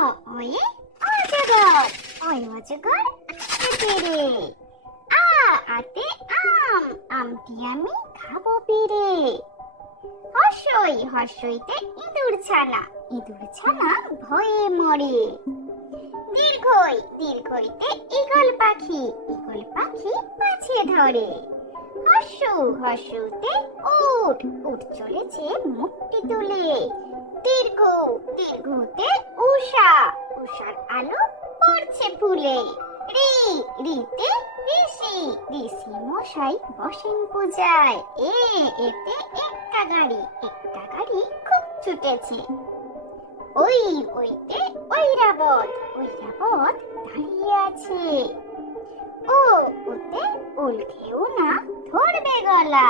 Way অজগর, ওই অজগর আসতে রে। আতে আম, আমটি আমি খাবো পেরে। হর্ষই হর্ষইতে ইঁদুর ছানা, ইঁদুর ছানা ভয়ে মরে। দীর্ঘই দীর্ঘইতে ঈগল পাখি, ঈগল পাখি পাছে ধরে। হর্ষু হর্ষুতে উট, উট চলেছে মুখটি তুলে। দীর্ঘ দীর্ঘতে উষা, উষার আলো পড়ছে ফুলে। রি রিতে ঋষি, ঋষি মশাই বসেন পূজায়। এতে একটা গাড়ি, একটা গাড়ি খুব ছুটেছে। ওই ওইতে ঐরাবত, ঐরাবত দাঁড়িয়ে আছে। ও ওতে উল খেও না ধরবে গলা।